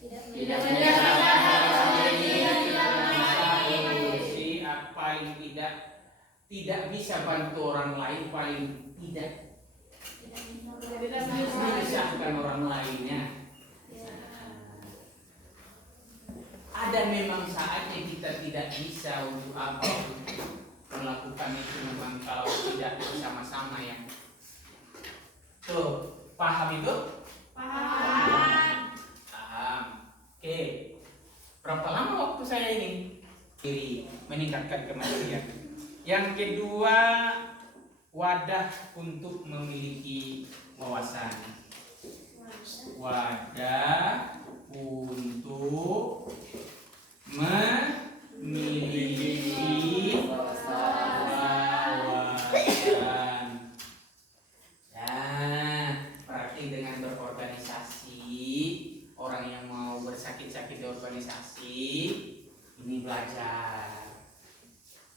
Tidak menyalahkan si paling tidak bisa bantu orang lain, paling tidak menyusahkan orang lainnya. Ada memang saatnya kita tidak bisa untuk apa melakukan itu, memang kalau tidak bersama-sama ya. Tuh, paham itu? Paham. Oke. Berapa lama waktu saya ini? Meningkatkan kemandirian. Yang kedua, wadah untuk memiliki wawasan. Wadah untuk memiliki wawasan. Ya, praktik dengan berorganisasi. Orang yang mau bersakit-sakit di organisasi ini belajar.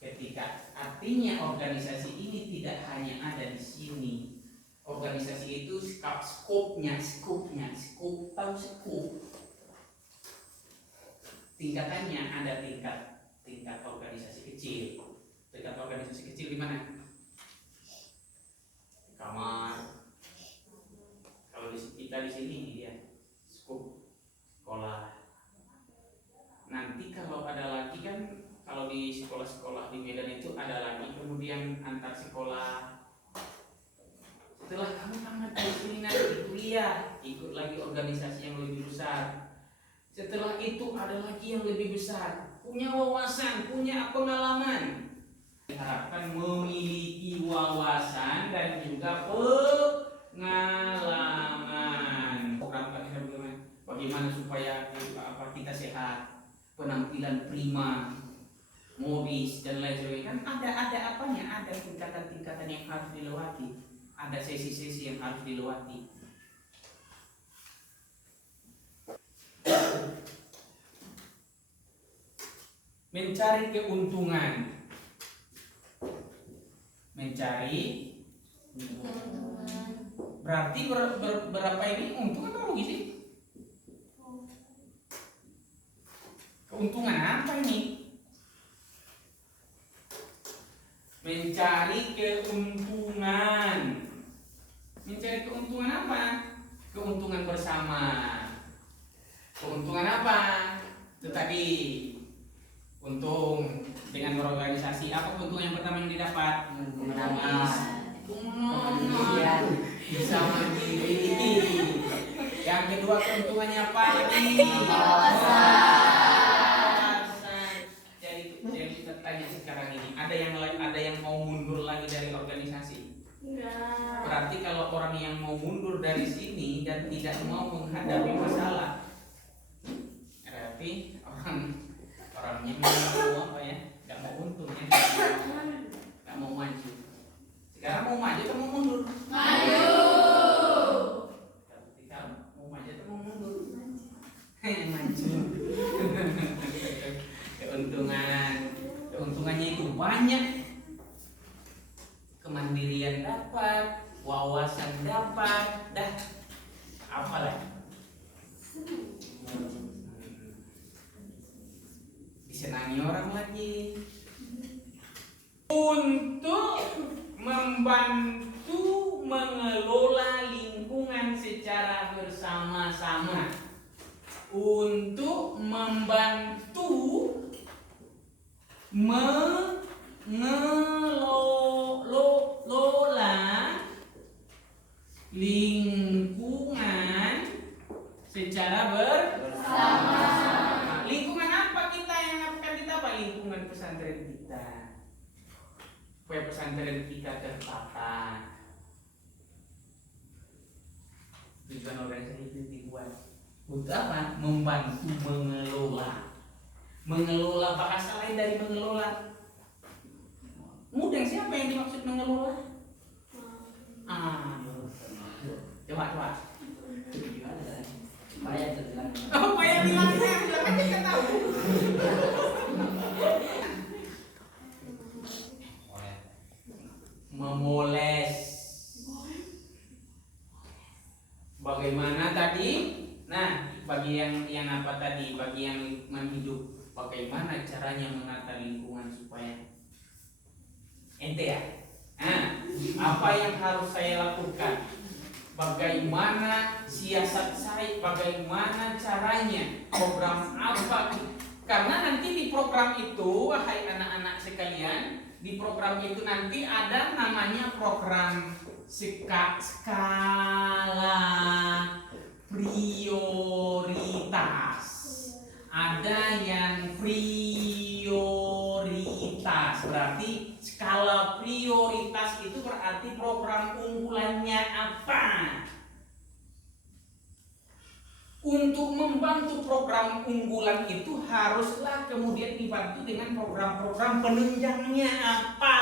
Ketika artinya organisasi ini tidak hanya ada di sini. Organisasi itu skopnya, tahu skop. Tingkatannya ada tingkat organisasi kecil. Tingkat organisasi kecil di mana? Di kamar. Kalau kita di sini ini dia skop sekolah. Nanti kalau ada lagi kan, kalau di sekolah-sekolah di Medan itu ada lagi kemudian antar sekolah. Setelah kamu tamat dari sini nanti kuliah, ikut lagi organisasi yang lebih besar. Setelah itu ada lagi yang lebih besar, punya wawasan, punya pengalaman. Diharapkan memiliki wawasan dan juga pengalaman. Bagaimana supaya kita sehat, penampilan prima, modis dan lain sebagainya. Kan ada apanya, ada tingkatan-tingkatan yang harus dilewati. Ada sesi-sesi yang harus dilewati. Mencari keuntungan. Berarti berapa ini untung atau rugi sih? Keuntungan apa ini? Mencari keuntungan. Mencari keuntungan apa? Keuntungan bersama. Keuntungan apa? Itu tadi. Untung dengan berorganisasi. Apa keuntungan yang pertama yang didapat? Kemudian bisa mandiri. Yang kedua keuntungannya apa? Jadi kita tanya sekarang ini, ada yang mau mundur lagi dari organisasi? Enggak. Berarti kalau orang yang mau mundur dari sini dan tidak mau menghadapi masalah, berarti orangnya mau apa ya? Nggak mau untung ya? Nggak mau maju. Sekarang mau maju atau mau mundur? Maju. Ketika mau maju atau mau mundur? Maju. Keuntungannya itu banyak. Kemandirian dapat, wawasan dapat, dah apalah. Disenangi orang lagi. Untuk membantu mengelola lingkungan secara bersama-sama. Untuk membantu mengelola lingkungan secara bersama. Lingkungan apa kita yang akan kita apa? Lingkungan pesantren kita. Supaya pesantren kita tertata. Tujuan organisasi itu dibuat untuk apa? Membantu mengelola. Mengelola, bahasa lain dari mengelola. Mudeng, siapa yang dimaksud mengelola? Coba. Payah bilangnya, bilang aja kan tahu. Memoles. Bagaimana tadi? Nah, bagi yang apa tadi, bagian lingkungan hidup, bagaimana caranya menata lingkungan supaya ente ya. Nah, apa yang harus saya lakukan? Bagaimana siasat saya? Bagaimana caranya? Program apa? Karena nanti di program itu, wahai anak-anak sekalian, di program itu nanti ada namanya program skala prioritas. Ada yang prioritas, berarti skala prioritas itu berarti program unggulannya apa. Untuk membantu program unggulan itu haruslah kemudian dibantu dengan program-program penunjangnya apa.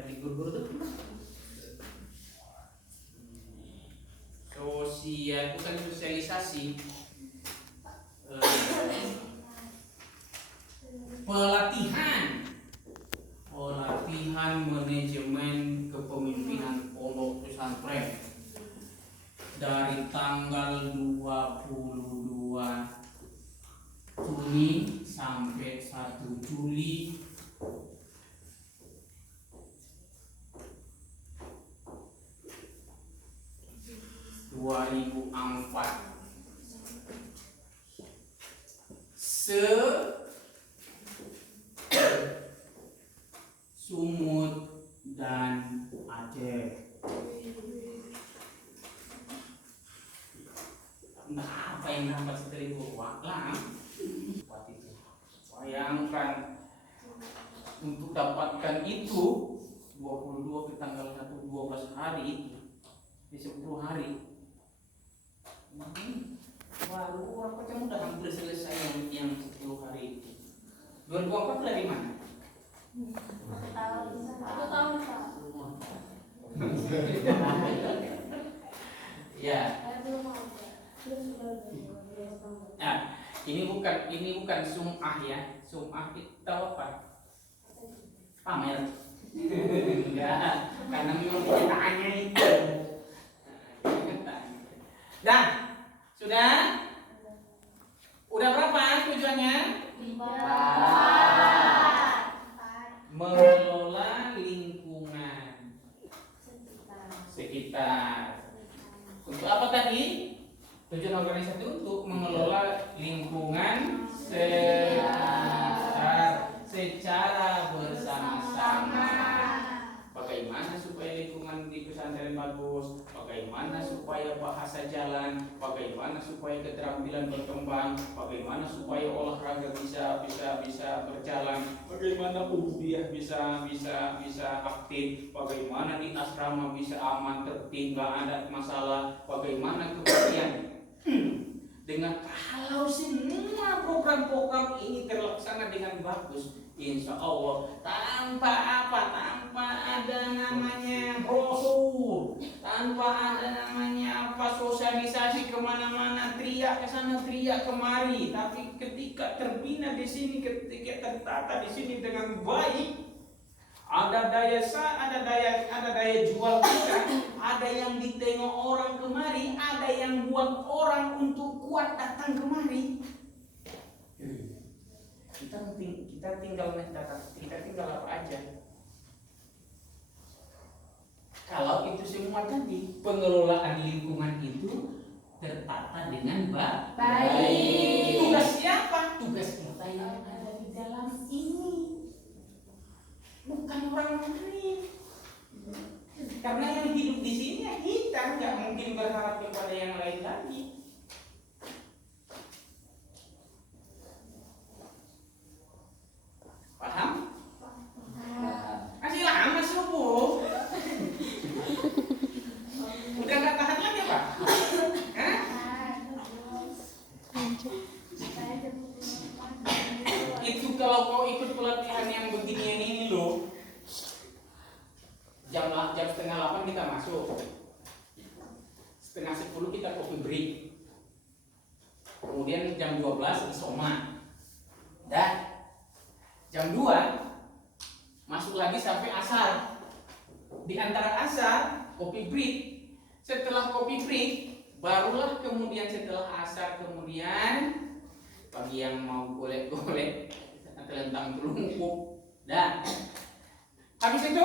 Di guru-guru itu bukan sosialisasi, pelatihan manajemen kepemimpinan pondok pesantren dari tanggal 22 Juni sampai 1 Juli 2004. Sumut dan Aceh. Nah, apa yang dapat seribu waklang? Bayangkan untuk dapatkan itu 22 ke tanggal 1 12 hari itu di 10 hari. Baru berapa jam udah hampir selesai yang 10 hari itu. 2004 dari mana? 1 tahun. Ya. Nah, ini bukan sum'ah ya. Sum'ah itu tahu apa? Pamer. Enggak, karena memang kenyataannya itu. Dah, sudah? Udah berapa tujuannya? 4. Mengelola lingkungan sekitar. Untuk apa tadi? Tujuan organisasi untuk mengelola lingkungan secara bersama-sama. Bagaimana supaya lingkungan di pesantren bagus, bagaimana supaya bahasa jalan, bagaimana supaya keterampilan berkembang, bagaimana supaya olahraga bisa berjalan, bagaimana ubiah bisa aktif, bagaimana di asrama bisa aman, tertib, nggak ada masalah, bagaimana kemudian dengan kalau semua program-program ini terlaksana dengan bagus, insya Allah tanpa ada namanya brosur, tanpa ada namanya sosialisasi kemana-mana, teriak ke sana teriak kemari, tapi ketika terbina di sini, ketika tertata di sini dengan baik, ada daya jual kita, ada yang ditengok orang kemari, ada yang buat orang untuk kuat datang kemari. Kita tinggal apa aja. Kalau itu semua tadi pengelolaan lingkungan itu tertata dengan baik. Tugas siapa? Tugas kita yang ada di dalam ini, bukan orang lain. Karena yang hidup di sini ya kita, nggak mungkin berharap kepada yang lain lagi. Paham? Masih lama subuh. Udah nggak tahan lagi Pak? Hah? Itu kalau kau ikut pelatihan yang beginian ini loh, jam 7:30 kita masuk, 9:30 kita coffee break, kemudian jam 12 isoma, dan jam 2 masuk lagi 1 sampai asar. Di antara asar, kopi break. Setelah kopi break, barulah kemudian setelah asar kemudian bagi yang mau golek-golek telentang telungkup. Dan habis itu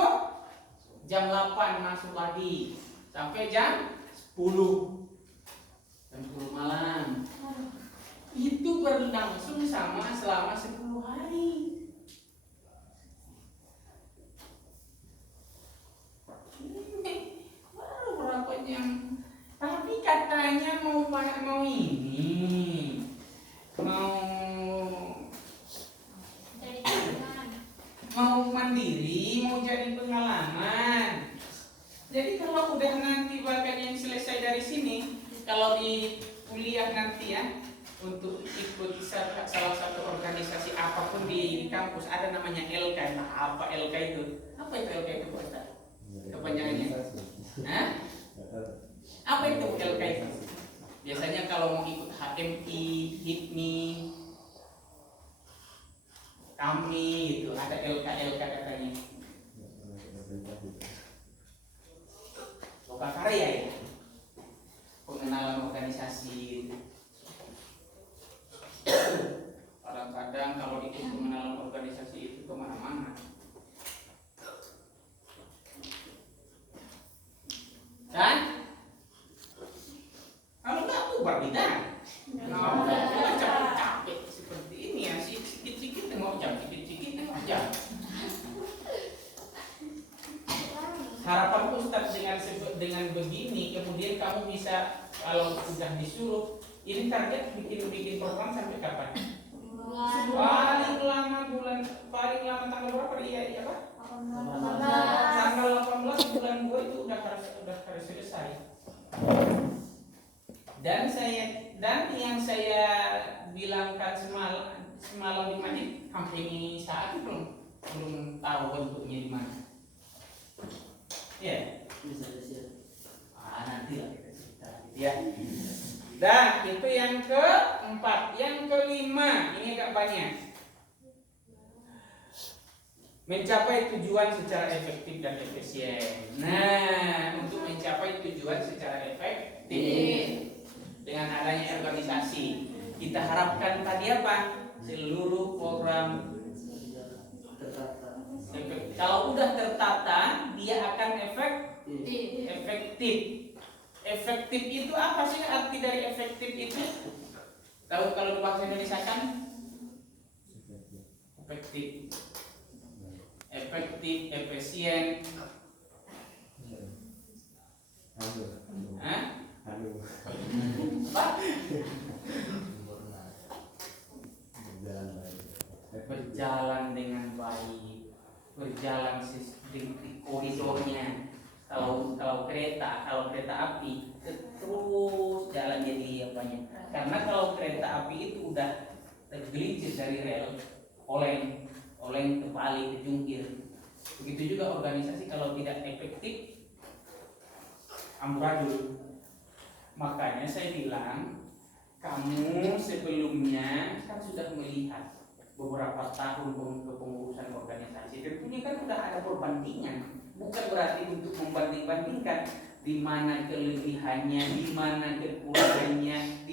jam 8 masuk lagi sampai jam 10. Jam 10 malam. Itu berlangsung sama selama 10 hari. Baru berapa jam? Tapi katanya mau ini, mau Jadi jangan. mau mandiri, mau jadi pengalaman. Jadi kalau udah nanti bahkan yang selesai dari sini, kalau di kuliah nanti ya, untuk ikut salah satu organisasi apapun di kampus ada namanya LK. Nah, apa LK itu? Apa itu LK itu, Pak Ustaz? Kepanjangannya? Hah? Apa itu LK itu? Biasanya kalau mau ikut HMI, HIPMI, kami itu ada LK katanya. Loka karya ya, pengenalan organisasi. Kadang-kadang kalau ikut pengenalan organisasi itu kemana-mana. Dan kalau nggak bubar kita, capek seperti ini ya, sikit-sikit tengok jam, sikit-sikit tengok jam. Harapan Ustadz dengan begini, kemudian kamu bisa kalau sudah disuruh, ini target bikin program sampai kapan? Paling lama tanggal berapa? Iya apa? Tanggal 18 bulan 2 itu udah harus selesai. Dan yang saya bilangkan semalam di Madrid sampai ini saat itu belum tahu bentuknya di mana. Ya, nanti lah kita cerita. Ya. Dan itu yang keempat, yang kelima ini agak banyak. Mencapai tujuan secara efektif dan efisien. Nah, untuk mencapai tujuan secara efektif dengan adanya organisasi, kita harapkan tadi apa? Seluruh program kalau udah tertata, dia akan efektif. Efektif itu apa sih arti dari efektif itu? Kalau di bahasa Indonesia kan efektif, efisien. Apa? Berjalan dengan baik, berjalan di koridornya. Kalau kereta api terus jalan jadi apanya? Karena kalau kereta api itu udah tergelincir dari rel, oleng kebalik, kejungkir. Begitu juga organisasi kalau tidak efektif, amburadul. Makanya saya bilang, kamu sebelumnya kan sudah melihat beberapa tahun kepengurusan organisasi, tentunya kan sudah ada perbandingan. Bukan berarti untuk membanding-bandingkan di mana kelebihannya, di mana kekurangannya.